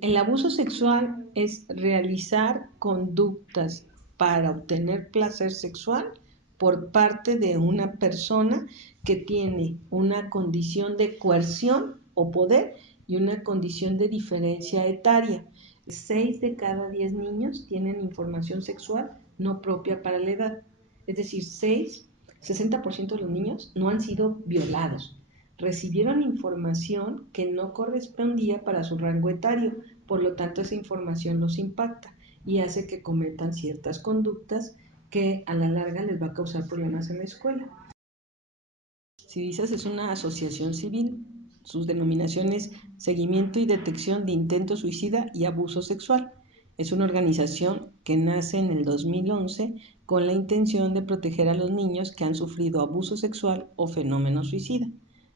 El abuso sexual es realizar conductas para obtener placer sexual por parte de una persona que tiene una condición de coerción o poder y una condición de diferencia etaria. 6 de cada 10 niños tienen información sexual no propia para la edad. Es decir, 60% de los niños no han sido violados, recibieron información que no correspondía para su rango etario, por lo tanto esa información los impacta y hace que cometan ciertas conductas que a la larga les va a causar problemas en la escuela. CIDISAS es una asociación civil, sus denominaciones Seguimiento y Detección de Intento Suicida y Abuso Sexual. Es una organización que nace en el 2011 con la intención de proteger a los niños que han sufrido abuso sexual o fenómeno suicida,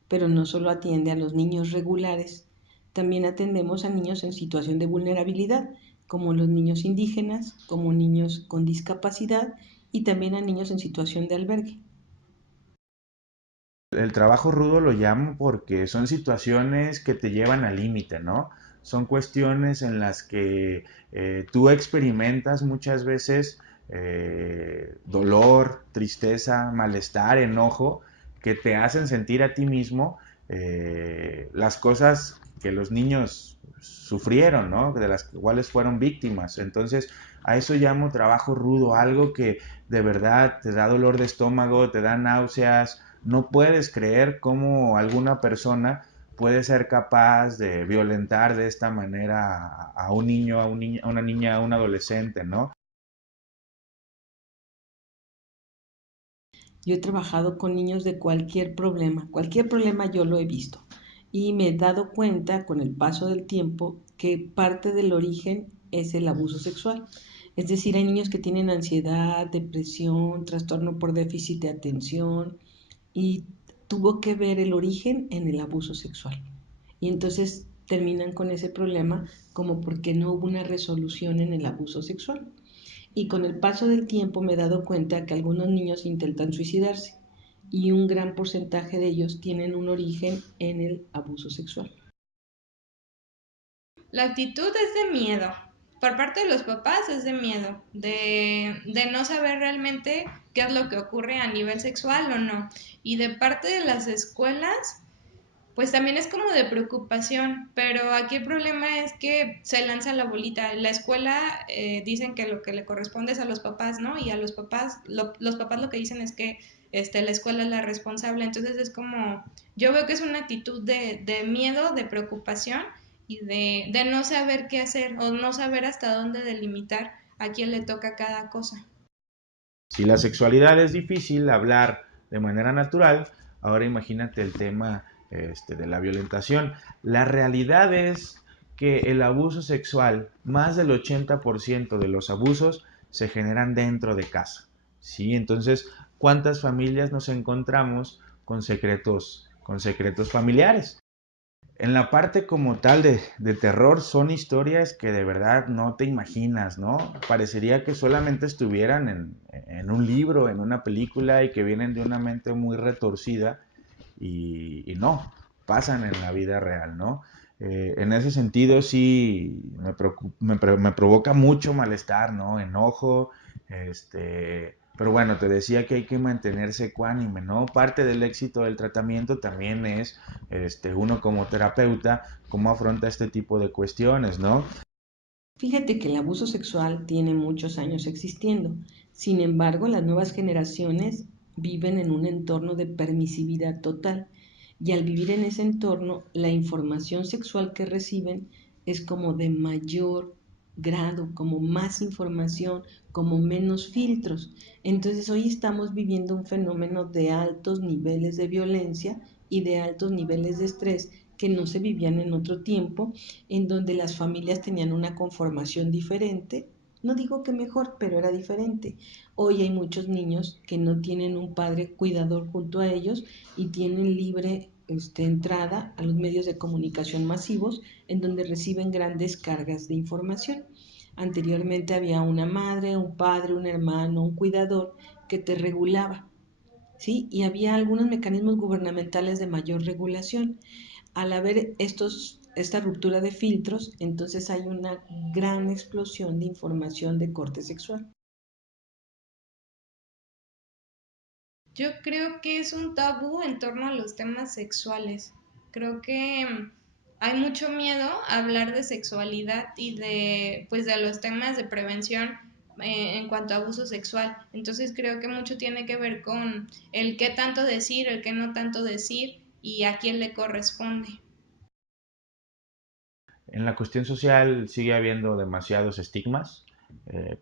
pero no solo atiende a los niños regulares, también atendemos a niños en situación de vulnerabilidad, como los niños indígenas, como niños con discapacidad y también a niños en situación de albergue. El trabajo rudo lo llamo porque son situaciones que te llevan al límite, ¿no? Son cuestiones en las que tú experimentas muchas veces dolor, tristeza, malestar, enojo, que te hacen sentir a ti mismo las cosas que los niños sufrieron, ¿no? De las cuales fueron víctimas. Entonces, a eso llamo trabajo rudo, algo que de verdad te da dolor de estómago, te da náuseas. No puedes creer cómo alguna persona puede ser capaz de violentar de esta manera a un niño, a una niña, a un adolescente, ¿no? Yo he trabajado con niños de cualquier problema yo lo he visto y me he dado cuenta con el paso del tiempo que parte del origen es el abuso sexual. Es decir, hay niños que tienen ansiedad, depresión, trastorno por déficit de atención y tuvo que ver el origen en el abuso sexual. Y entonces terminan con ese problema como porque no hubo una resolución en el abuso sexual. Y con el paso del tiempo me he dado cuenta que algunos niños intentan suicidarse y un gran porcentaje de ellos tienen un origen en el abuso sexual. La actitud es de miedo. Por parte de los papás es de miedo, de no saber realmente qué es lo que ocurre a nivel sexual o no. Y de parte de las escuelas, pues también es como de preocupación, pero aquí el problema es que se lanza la bolita. En la escuela dicen que lo que le corresponde es a los papás, ¿no? Y a los papás, los papás lo que dicen es que la escuela es la responsable. Entonces es como, yo veo que es una actitud de miedo, de preocupación y de no saber qué hacer o no saber hasta dónde delimitar a quién le toca cada cosa. Si la sexualidad es difícil hablar de manera natural, ahora imagínate el tema de la violentación. La realidad es que el abuso sexual, más del 80% de los abusos se generan dentro de casa. ¿Sí? Entonces, ¿cuántas familias nos encontramos con secretos familiares? En la parte como tal de terror son historias que de verdad no te imaginas, ¿no? Parecería que solamente estuvieran en un libro, en una película y que vienen de una mente muy retorcida y no, pasan en la vida real, ¿no? En ese sentido sí me provoca mucho malestar, ¿no? Enojo, pero bueno, te decía que hay que mantenerse ecuánime, ¿no? Parte del éxito del tratamiento también es, uno como terapeuta, cómo afronta este tipo de cuestiones, ¿no? Fíjate que el abuso sexual tiene muchos años existiendo. Sin embargo, las nuevas generaciones viven en un entorno de permisividad total y al vivir en ese entorno, la información sexual que reciben es como de mayor grado, como más información, como menos filtros. Entonces hoy estamos viviendo un fenómeno de altos niveles de violencia y de altos niveles de estrés que no se vivían en otro tiempo, en donde las familias tenían una conformación diferente. No digo que mejor, pero era diferente. Hoy hay muchos niños que no tienen un padre cuidador junto a ellos y tienen libre entrada a los medios de comunicación masivos en donde reciben grandes cargas de información. Anteriormente había una madre, un padre, un hermano, un cuidador que te regulaba, ¿sí? Y había algunos mecanismos gubernamentales de mayor regulación. Al haber estos esta ruptura de filtros, entonces hay una gran explosión de información de corte sexual. Yo creo que es un tabú en torno a los temas sexuales. Creo que hay mucho miedo a hablar de sexualidad y de, pues, de los temas de prevención en cuanto a abuso sexual. Entonces creo que mucho tiene que ver con el qué tanto decir, el qué no tanto decir y a quién le corresponde. En la cuestión social sigue habiendo demasiados estigmas.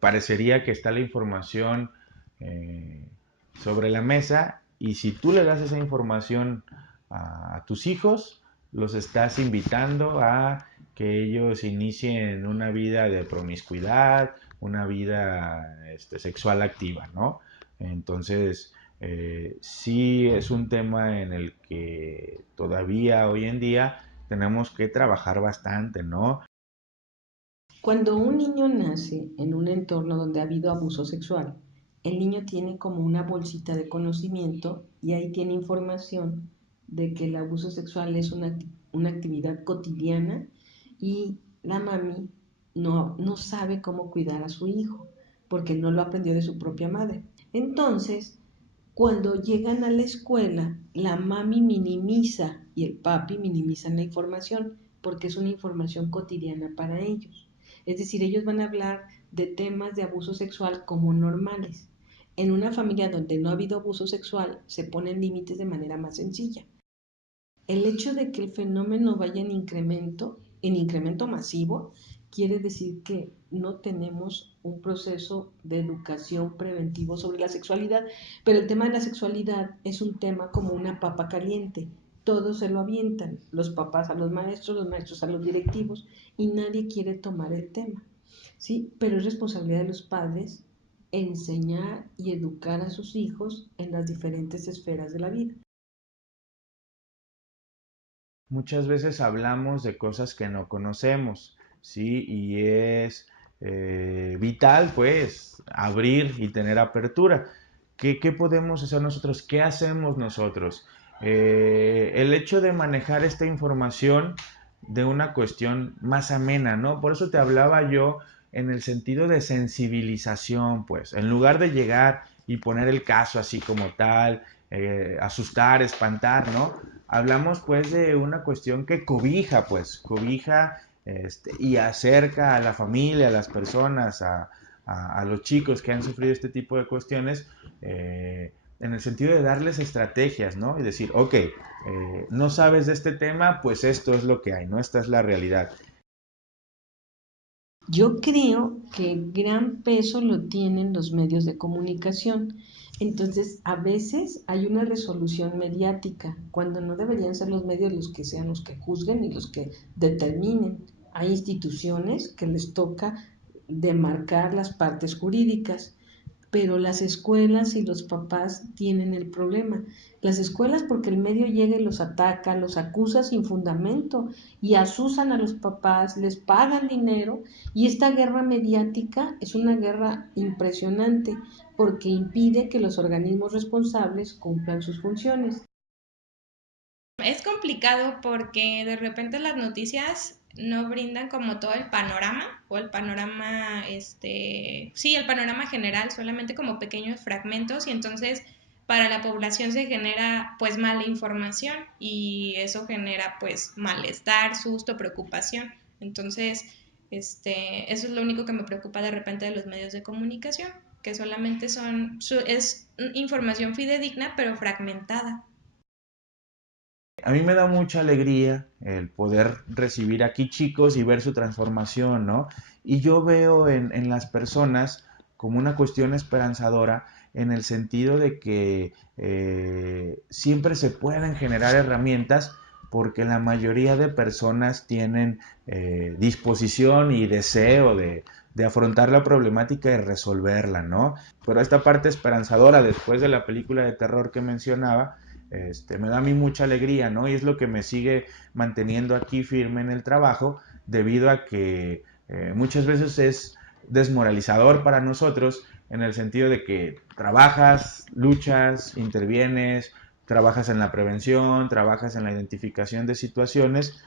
Parecería que está la información eh, sobre la mesa y si tú le das esa información a tus hijos, los estás invitando a que ellos inicien una vida de promiscuidad, una vida sexual activa, ¿no? Entonces, sí es un tema en el que todavía hoy en día tenemos que trabajar bastante, ¿no? Cuando un niño nace en un entorno donde ha habido abuso sexual, el niño tiene como una bolsita de conocimiento y ahí tiene información de que el abuso sexual es una actividad cotidiana y la mami no sabe cómo cuidar a su hijo porque no lo aprendió de su propia madre. Entonces, cuando llegan a la escuela, la mami minimiza y el papi minimizan la información porque es una información cotidiana para ellos. Es decir, ellos van a hablar de temas de abuso sexual como normales. En una familia donde no ha habido abuso sexual, se ponen límites de manera más sencilla. El hecho de que el fenómeno vaya en incremento masivo, quiere decir que no tenemos un proceso de educación preventivo sobre la sexualidad, pero el tema de la sexualidad es un tema como una papa caliente. Todos se lo avientan, los papás a los maestros a los directivos, y nadie quiere tomar el tema. ¿Sí? Pero es responsabilidad de los padres enseñar y educar a sus hijos en las diferentes esferas de la vida. Muchas veces hablamos de cosas que no conocemos, ¿sí? Y es vital, pues, abrir y tener apertura. ¿Qué podemos hacer nosotros? ¿Qué hacemos nosotros? El hecho de manejar esta información de una cuestión más amena, ¿no? Por eso te hablaba yo en el sentido de sensibilización, pues, en lugar de llegar y poner el caso así como tal, asustar, espantar, ¿no? Hablamos pues de una cuestión que cobija, pues, cobija y acerca a la familia, a las personas, a los chicos que han sufrido este tipo de cuestiones, en el sentido de darles estrategias, ¿no? Y decir, ok, no sabes de este tema, pues esto es lo que hay, ¿no? Esta es la realidad. Yo creo que gran peso lo tienen los medios de comunicación. Entonces, a veces hay una resolución mediática, cuando no deberían ser los medios los que sean los que juzguen y los que determinen. Hay instituciones que les toca demarcar las partes jurídicas, pero las escuelas y los papás tienen el problema. Las escuelas porque el medio llega y los ataca, los acusa sin fundamento y asusan a los papás, les pagan dinero y esta guerra mediática es una guerra impresionante porque impide que los organismos responsables cumplan sus funciones. Es complicado porque de repente las noticias no brindan como todo el panorama o el panorama, sí, el panorama general, solamente como pequeños fragmentos y entonces para la población se genera pues mala información y eso genera pues malestar, susto, preocupación. Entonces, eso es lo único que me preocupa de repente de los medios de comunicación, que solamente es información fidedigna pero fragmentada. A mí me da mucha alegría el poder recibir aquí chicos y ver su transformación, ¿no? Y yo veo en las personas como una cuestión esperanzadora en el sentido de que siempre se pueden generar herramientas porque la mayoría de personas tienen disposición y deseo de afrontar la problemática y resolverla, ¿no? Pero esta parte esperanzadora después de la película de terror que mencionaba, me da a mí mucha alegría, ¿no? Y es lo que me sigue manteniendo aquí firme en el trabajo, debido a que muchas veces es desmoralizador para nosotros en el sentido de que trabajas, luchas, intervienes, trabajas en la prevención, trabajas en la identificación de situaciones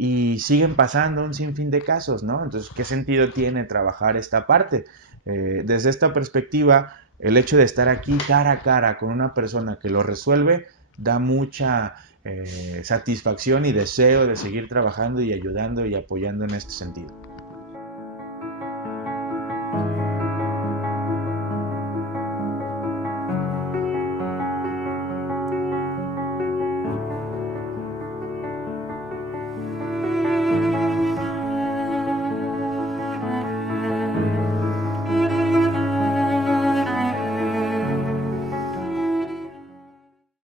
y siguen pasando un sinfín de casos, ¿no? Entonces, ¿qué sentido tiene trabajar esta parte? Desde esta perspectiva, el hecho de estar aquí cara a cara con una persona que lo resuelve da mucha satisfacción y deseo de seguir trabajando y ayudando y apoyando en este sentido.